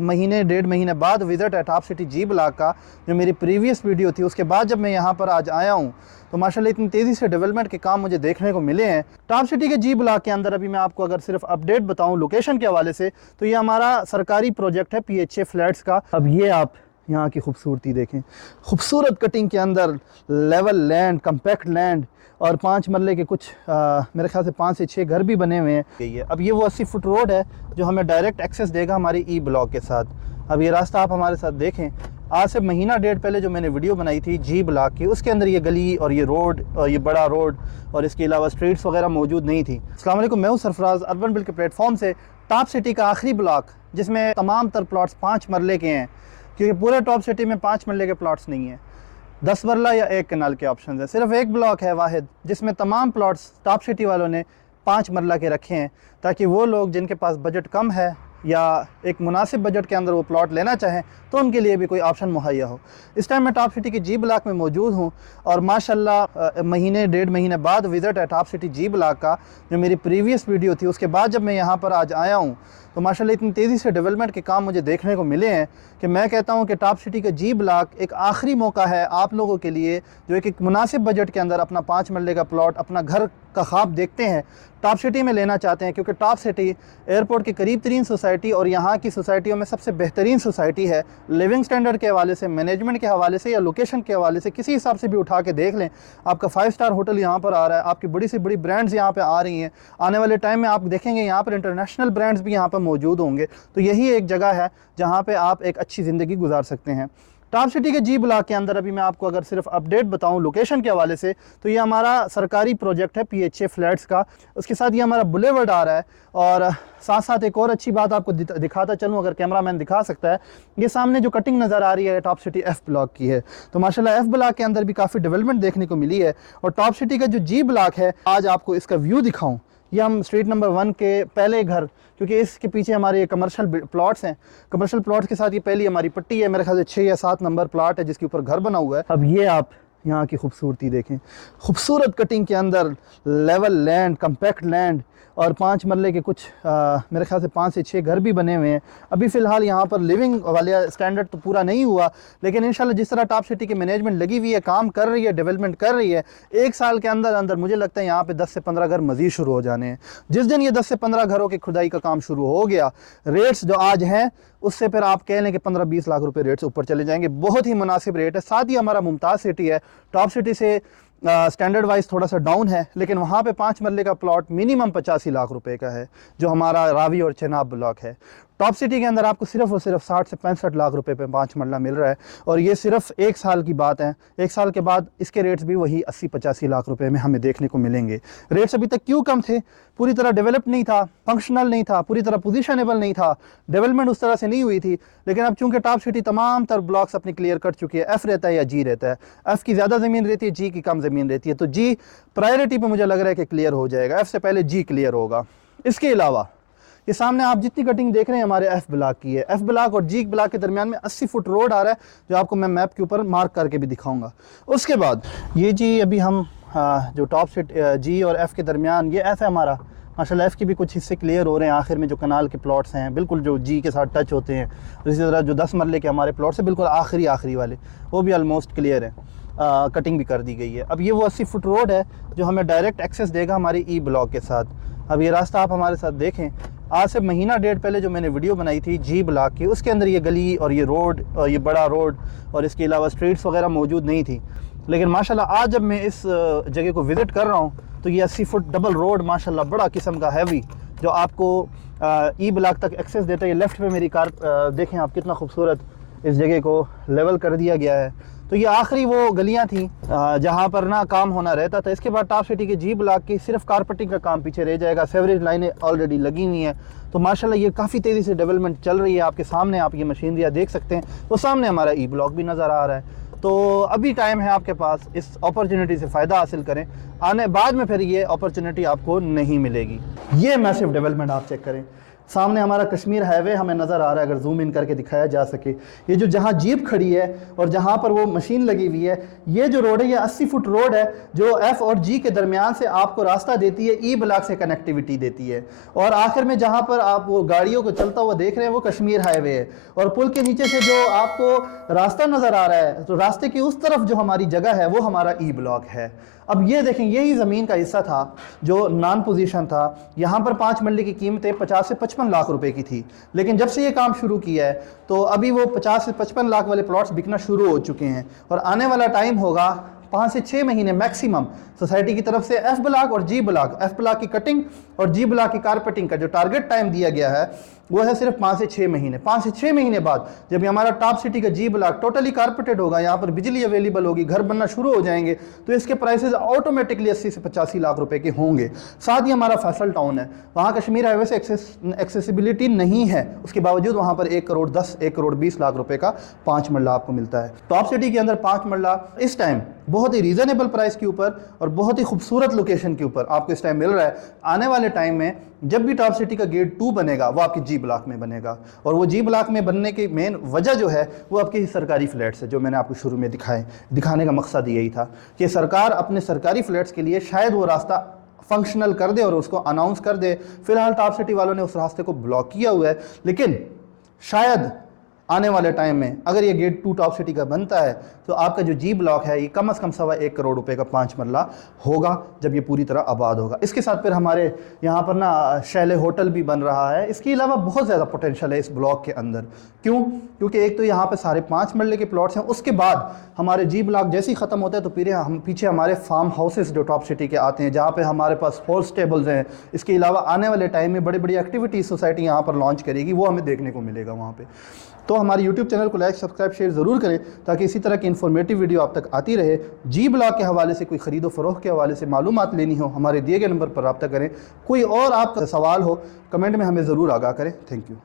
महीने डेढ़ महीने बाद विज़िट है टॉप सिटी जी ब्लॉक का। जो मेरी प्रीवियस वीडियो थी उसके बाद जब मैं यहाँ पर आज आया हूँ तो माशाल्लाह इतनी तेज़ी से डेवलपमेंट के काम मुझे देखने को मिले हैं। टॉप सिटी के जी ब्लॉक के अंदर अभी मैं आपको अगर सिर्फ अपडेट बताऊँ लोकेशन के हवाले से तो ये हमारा सरकारी प्रोजेक्ट है PHA फ्लैट्स का। अब ये आप यहाँ की खूबसूरती देखें, खूबसूरत कटिंग के अंदर लेवल लैंड, कम्पैक्ट लैंड और 5 मरले के कुछ मेरे ख्याल से 5 से 6 घर भी बने हुए हैं। यही है। अब ये वो 80 फुट रोड है जो हमें डायरेक्ट एक्सेस देगा हमारी ई ब्लॉक के साथ। अब ये रास्ता आप हमारे साथ देखें। आज से महीना डेढ़ पहले जो मैंने वीडियो बनाई थी जी ब्लॉक की, उसके अंदर ये गली और ये रोड और ये बड़ा रोड और इसके अलावा स्ट्रीट्स वगैरह मौजूद नहीं थी। अस्सलाम वालेकुम, मैं हूँ सरफराज अर्बन बिल के प्लेटफॉर्म से। टॉप सिटी का आखिरी ब्लॉक जिसमें तमाम तर प्लॉट्स 5 मरले के हैं, क्योंकि पूरे टॉप सिटी में 5 मरले के प्लॉट्स नहीं हैं। 10 मरला या 1 कनाल के ऑप्शन है। सिर्फ एक ब्लॉक है वाहिद जिसमें तमाम प्लॉट्स टॉप सिटी वालों ने 5 मरला के रखे हैं, ताकि वो लोग जिनके पास बजट कम है या एक मुनासिब बजट के अंदर वो प्लॉट लेना चाहें तो उनके लिए भी कोई ऑप्शन मुहैया हो। इस टाइम मैं टॉप सिटी के जी ब्लॉक में मौजूद हूँ और माशाल्लाह महीने डेढ़ महीने बाद विज़िट है टॉप सिटी जी ब्लॉक का। जो मेरी प्रीवियस वीडियो थी उसके बाद जब मैं यहाँ पर आज आया हूँ तो माशाल्लाह इतनी तेज़ी से डेवलपमेंट के काम मुझे देखने को मिले हैं कि मैं कहता हूँ कि टॉप सिटी का जी ब्लॉक एक आखिरी मौका है आप लोगों के लिए जो एक मुनासिब बजट के अंदर अपना 5 मरले का प्लॉट, अपना घर का ख्वाब देखते हैं, टॉप सिटी में लेना चाहते हैं। क्योंकि टॉप सिटी एयरपोर्ट के करीब तरीन सोसाइटी और यहाँ की सोसाइटियों में सबसे बेहतरीन सोसाइटी है। लिविंग स्टैंडर्ड के हवाले से, मैनेजमेंट के हवाले से या लोकेशन के हवाले से, किसी हिसाब से भी उठा के देख लें, आपका 5 स्टार होटल यहाँ पर आ रहा है, आपकी बड़ी से बड़ी ब्रांड्स यहाँ पर आ रही हैं। आने वाले टाइम में आप देखेंगे यहाँ पर इंटरनेशनल ब्रांड्स भी यहाँ पर मौजूद होंगे। तो यही एक जगह है जहाँ पर आप एक अच्छी ज़िंदगी गुजार सकते हैं। टॉप सिटी के जी ब्लॉक के अंदर अभी मैं आपको अगर सिर्फ अपडेट बताऊं लोकेशन के हवाले से तो ये हमारा सरकारी प्रोजेक्ट है PHA फ्लैट्स का। उसके साथ ये हमारा बुलेवर्ड आ रहा है और साथ साथ एक और अच्छी बात आपको दिखाता चलूं, अगर कैमरामैन दिखा सकता है, ये सामने जो कटिंग नज़र आ रही है टॉप सिटी F ब्लॉक की है। तो माशाल्लाह F ब्लॉक के अंदर भी काफ़ी डेवलपमेंट देखने को मिली है। और टॉप सिटी का जो जी ब्लॉक है, आज आपको इसका व्यू दिखाऊँ। ये हम स्ट्रीट नंबर 1 के पहले घर, क्योंकि इसके पीछे हमारे कमर्शियल प्लॉट्स हैं, कमर्शियल प्लॉट के साथ ये पहली हमारी पट्टी है। मेरे ख्याल से 6 या 7 नंबर प्लॉट है जिसके ऊपर घर बना हुआ है। अब ये आप यहाँ की खूबसूरती देखें, खूबसूरत कटिंग के अंदर लेवल लैंड, कम्पैक्ट लैंड और 5 मरले के कुछ मेरे ख्याल से 5 से 6 घर भी बने हुए हैं। अभी फ़िलहाल यहाँ पर लिविंग वाले स्टैंडर्ड तो पूरा नहीं हुआ, लेकिन इंशाल्लाह जिस तरह टॉप सिटी की मैनेजमेंट लगी हुई है, काम कर रही है, डेवलपमेंट कर रही है, 1 साल के अंदर अंदर मुझे लगता है यहाँ पे 10 से 15 घर मज़ीद शुरू हो जाने हैं। जिस दिन ये 10 से 15 घरों की खुदाई का काम शुरू हो गया, रेट्स जो आज हैं उससे फिर आप कह लें कि 15-20 लाख रुपए रेट्स ऊपर चले जाएंगे। बहुत ही मुनासिब रेट है। साथ ही हमारा मुमताज़ सिटी है, टॉप सिटी से स्टैंडर्ड वाइज थोड़ा सा डाउन है, लेकिन वहाँ पे 5 मरले का प्लॉट मिनिमम 85 लाख रुपए का है, जो हमारा रावी और चेनाब ब्लॉक है। टॉप सिटी के अंदर आपको सिर्फ और सिर्फ 60 से 65 लाख रुपए पे 5 मरला मिल रहा है और ये सिर्फ 1 साल की बात है। 1 साल के बाद इसके रेट्स भी वही 80-85 लाख रुपए में हमें देखने को मिलेंगे। रेट्स अभी तक क्यों कम थे? पूरी तरह डेवलप नहीं था, फंक्शनल नहीं था, पूरी तरह पोजिशनेबल नहीं था, डेवलपमेंट उस तरह से नहीं हुई थी। लेकिन अब चूंकि टॉप सिटी तमाम तर ब्लॉक्स अपनी क्लियर कर चुकी है, F रहता है या G रहता है, F की ज़्यादा ज़मीन रहती है, G की कम ज़मीन रहती है, तो G प्रायोरिटी पर मुझे लग रहा है कि क्लियर हो जाएगा, F से पहले G क्लियर होगा। इसके अलावा ये सामने आप जितनी कटिंग देख रहे हैं हमारे F ब्लॉक की है। F ब्लॉक और G ब्लॉक के दरमियान में 80 फुट रोड आ रहा है, जो आपको मैं मैप के ऊपर मार्क करके भी दिखाऊंगा। उसके बाद ये जी अभी हम जो टॉप सिटी G और F के दरमियान ये F है हमारा। माशाल्लाह F के भी कुछ हिस्से क्लियर हो रहे हैं, आखिर में जो कनाल के प्लॉट्स हैं बिल्कुल जो G के साथ टच होते हैं। इसी तरह जो 10 मरले के हमारे प्लॉट्स हैं बिल्कुल आखिरी वाले, वो भी ऑलमोस्ट क्लियर हैं, कटिंग भी कर दी गई है। अब ये वो 80 फुट रोड है जो हमें डायरेक्ट एक्सेस देगा हमारी ई ब्लॉक के साथ। अब ये रास्ता आप हमारे साथ देखें। आज से महीना डेढ़ पहले जो मैंने वीडियो बनाई थी जी ब्लॉक की, उसके अंदर ये गली और ये रोड और ये बड़ा रोड और इसके अलावा स्ट्रीट्स वगैरह मौजूद नहीं थी। लेकिन माशाल्लाह आज जब मैं इस जगह को विज़िट कर रहा हूँ तो ये 80 फुट डबल रोड माशाल्लाह बड़ा किस्म का हैवी जो आपको ई ब्लॉक तक एक्सेस देता है। ये लेफ़्ट पे मेरी कार देखें आप, कितना खूबसूरत इस जगह को लेवल कर दिया गया है। तो ये आखिरी वो गलियां थी जहां पर ना काम होना रहता था। इसके बाद टॉप सिटी के जी ब्लॉक की सिर्फ कारपेटिंग का काम पीछे रह जाएगा, सेवरेज लाइनें ऑलरेडी लगी हुई हैं। तो माशाल्लाह ये काफ़ी तेज़ी से डेवलपमेंट चल रही है। आपके सामने आप ये मशीनरियाँ देख सकते हैं, तो सामने हमारा ई ब्लॉक भी नज़र आ रहा है। तो अभी टाइम है आपके पास, इस अपॉर्चुनिटी से फ़ायदा हासिल करें, आने बाद में फिर ये अपॉर्चुनिटी आपको नहीं मिलेगी। ये मैसिव डेवलपमेंट आप चेक करें, सामने हमारा कश्मीर हाईवे हमें नज़र आ रहा है, अगर जूम इन करके दिखाया जा सके। ये जो जहाँ जीप खड़ी है और जहाँ पर वो मशीन लगी हुई है, ये जो रोड है ये 80 फुट रोड है जो एफ और जी के दरमियान से आपको रास्ता देती है, ई ब्लॉक से कनेक्टिविटी देती है। और आखिर में जहाँ पर आप वो गाड़ियों को चलता हुआ देख रहे हैं वो कश्मीर हाईवे है। और पुल के नीचे से जो आपको रास्ता नज़र आ रहा है, तो रास्ते की उस तरफ जो हमारी जगह है वो हमारा ई ब्लॉक है। अब ये देखें, यही ज़मीन का हिस्सा था जो नॉन पोजीशन था। यहाँ पर 5 मरले की कीमतें 50 से 55 लाख रुपए की थी, लेकिन जब से ये काम शुरू किया है तो अभी वो 50 से 55 लाख वाले प्लॉट्स बिकना शुरू हो चुके हैं। और आने वाला टाइम होगा 5 से 6 महीने मैक्सिमम सोसाइटी की तरफ से एफ ब्लॉक और जी ब्लॉक, एफ ब्लॉक की कटिंग और जी ब्लॉक की कारपेटिंग का जो टारगेट टाइम दिया गया है वो है सिर्फ 5 से 6 महीने। 5 से 6 महीने बाद जब ये हमारा टॉप सिटी का जी ब्लॉक टोटली कारपेटेड होगा, यहाँ पर बिजली अवेलेबल होगी, घर बनना शुरू हो जाएंगे, तो इसके प्राइसेस ऑटोमेटिकली 80 से 85 लाख रुपए के होंगे। साथ ही हमारा फैसल टाउन है, वहाँ कश्मीर हाईवे से एक्सेसिबिलिटी नहीं है, उसके बावजूद वहाँ पर 1 करोड़ 10, 1 करोड़ 20 लाख रुपए का 5 मरला आपको मिलता है। टॉप सिटी के अंदर 5 मरला इस टाइम बहुत ही रीजनेबल प्राइस के ऊपर और बहुत ही खूबसूरत लोकेशन के ऊपर आपको इस टाइम मिल रहा है। आने वाले टाइम में जब भी टॉप सिटी का गेट 2 बनेगा वो आपकी जी ब्लॉक में बनेगा, और वो जी ब्लॉक में बनने की मेन वजह जो है वो आपकी सरकारी फ्लैट्स है, जो मैंने आपको शुरू में दिखाने का मकसद यही था कि सरकार अपने सरकारी फ्लैट्स के लिए शायद वो रास्ता फंक्शनल कर दे और उसको अनाउंस कर दे। फिलहाल टॉप सिटी वालों ने उस रास्ते को ब्लॉक किया हुआ है, लेकिन शायद आने वाले टाइम में अगर ये गेट 2 टॉप सिटी का बनता है तो आपका जो जी ब्लॉक है ये कम से कम 1.25 करोड़ रुपए का 5 मरला होगा जब ये पूरी तरह आबाद होगा। इसके साथ फिर हमारे यहाँ पर ना शैले होटल भी बन रहा है। इसके अलावा बहुत ज़्यादा पोटेंशियल है इस ब्लॉक के अंदर। क्यों? क्योंकि एक तो यहाँ पे सारे 5 मरले के प्लॉट्स हैं, उसके बाद हमारे जी ब्लॉक जैसे ही ख़त्म होता है तो पीछे हमारे फार्म हाउसेस जो टॉप सिटी के आते हैं, जहाँ पे हमारे पास हॉर्स टेबल्स हैं। इसके अलावा आने वाले टाइम में बड़ी बड़ी एक्टिविटीज़ सोसाइटी यहाँ पर लॉन्च करेगी, वो हमें देखने को मिलेगा वहाँ पर। तो हमारे YouTube चैनल को लाइक, सब्सक्राइब, शेयर ज़रूर करें ताकि इसी तरह की इन्फॉर्मेटिव वीडियो आप तक आती रहे। जी ब्लॉक के हवाले से, कोई ख़रीदो फ़रोख्त के हवाले से मालूमात लेनी हो, हमारे दिए गए नंबर पर रब्ता करें। कोई और आपका सवाल हो कमेंट में हमें ज़रूर आगाह करें। Thank you.